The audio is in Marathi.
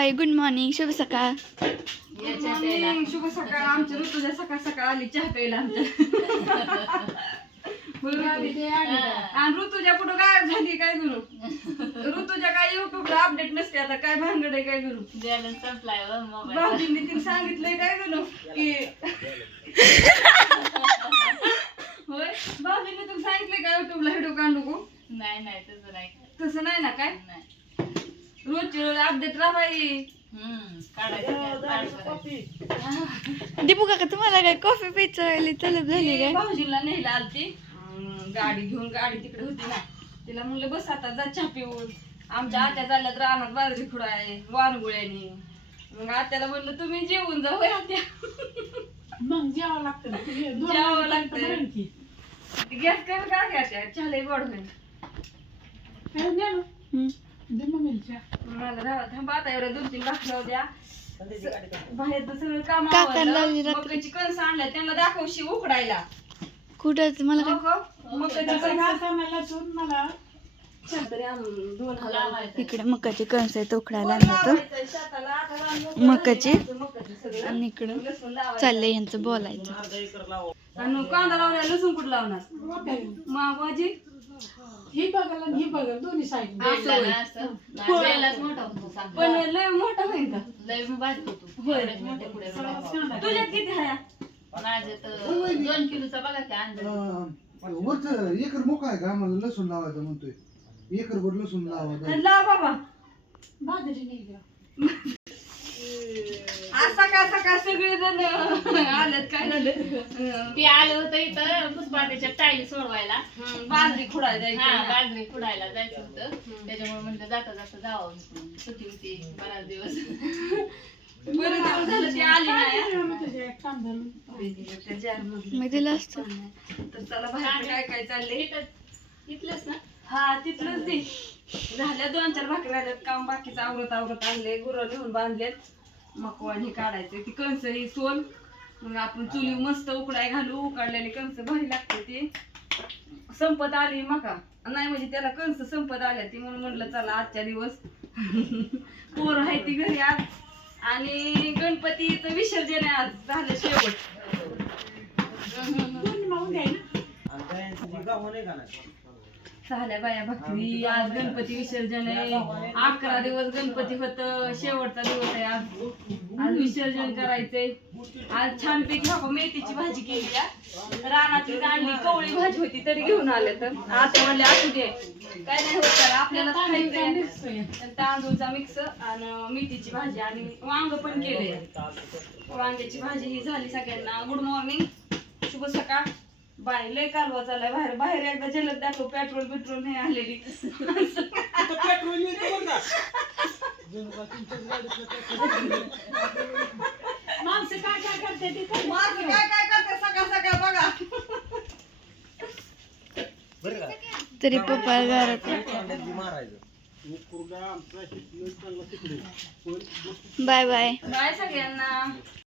हाय गुड मॉर्निंग शुभ सकाळ. मॉर्निंग, शुभ सकाळ. आमच्या ऋतुजा सकाळ सकाळ आली चहा प्यायला आमच्या. आणि ऋतुजा कुठं गायब झाली काय करू? ऋतुजा काय युट्यूबला अपडेट नसते आता काय भानगड आहे काय करू? बॅलन्स संपलाय व मोबाईल भाऊजींनी तिने सांगितलंय काय करू? की होय? भाऊजींनी तुला सांगितलंय का युट्यूबला व्हिडिओ काढू नको? नाही नाही तसं नाही. तसं नाही ना काय? नाही. रोजची रोज अपडेट राहावी काढायचं. दीपू काका तुम्हाला काय कॉफी प्यायचं राहिली तलब झाली काय? भाऊजीला न्यायला आलती. अं, गाडी घेऊन गाडी तिकडे होती ना. तिला म्हणलं बस आता जा चहा पिऊन. आमच्या आत्या चालल्यात रानात बाजरी खुडाय वानगुळ्यानी. मग आत्याला म्हणलं तुम्ही जेवून जा होय आत्या. मग जेवावं लागतं ना. तुम्ही दोन जेवावं की. गॅस कर का घ्यायच्या चहा लय गोड होईल. काय द्या ना. हम्म. दे मम्मीला चहा. मला राहा थांबा आता एवढ्या दोन तीन द्या बाहेर सगळं काम काकांना लावली आवरलं रात्री. मकाची कणस आणल्या त्यांना दाखवशी उकडायला. कुठं मला हो काय? का? मकाची तसं कणस घालताना लसूण मला चहा तरी आणून दोन हजार लावायचं. इकडे मकाची कणस आहे तोखडायला आणलं होतं मकाची? आणि इकडं? चाललंय यांचं बोलायचं. आणि कांदा लावला लसूण कुठं लावणार. मामाजी? ही बघाल आणि ही बघाल दोन्ही साईड असं. नाही, बेललाच मोठा होतो सांग. पण लय मोठा होईल का? होय. तुझ्यात किती तर दोन किलोचा बघा की अंदाज. वरच एकर मोका आहे का? आम्हाला लसूण लावायचं म्हणतोय. एकर भर लसूण लावायचं. लाव बाबा. बाजरी नाही सकाळ सकाळ सगळे जण आलेत काय झालं ते आलं होतं इथं पुष्पाट्याच्या टाळी सोडवायला. हं, बाजरी खुडाय हा जायची बाजरी खुडायला जायचं होतं. त्याच्यामुळे म्हणलं जाता जाता जावं सुट्टी होती बराच दिवस. बरं दिवस झालं ती आली नाही. बाजरी म्हणून तुझ्या एक काम झालं. त्या jar मी दिलं असतं. मध्ये. तर चला बाहेर काय काय चाललंय? इथं- इथलंच ना? हा तिथलंच दे. झाल्या दोन चार भाकरी राहिल्यात. काम बाकीचं आवरत आवरत आणले गुरं नेऊन बांधलेत. मकवान हे काढायचं. ती कणस ही सोल. मग आपण चुली मस्त उकडाय घालू. उकडलेले कणस भारी लागते ते. संपत आली मका. नाही म्हणजे त्याला कणस संपत आल्या ती म्हणून म्हटलं चला आजच्या दिवस. पोर आहे ती घरी आज. आणि गणपतीचं विसर्जन आहे आज झालं शेवट दोन्ही मागून द्याय ना. झाल्या बाया भाकरी. आज गणपती विसर्जन आहे. अकरा दिवस गणपती होत. शेवटचा दिवस आहे आज. आज विसर्जन करायचंय. आज छान पैकी बाबा मेथीची भाजी केली. रानातली आणली कवळी भाजी होती तरी घेऊन आले तर. आता म्हणले असू दे. काय नाही होत आपल्याला तांदूळचा मिक्स आणि मेथीची भाजी आणि वांग पण केले वांग्याची भाजी ही झाली सगळ्यांना. गुड मॉर्निंग शुभ सकाळ. बाय लय कालवा चाललाय. बाहेर बाहेर एकदा जलद दाखव पेट्रोल पेट्रोल नाही आलेली. माणसं काय काय करते ते काय काय काय करते सकाळ सकाळ बघा. तरी पप्पा घरात. Bye bye. बाय सगळ्यांना.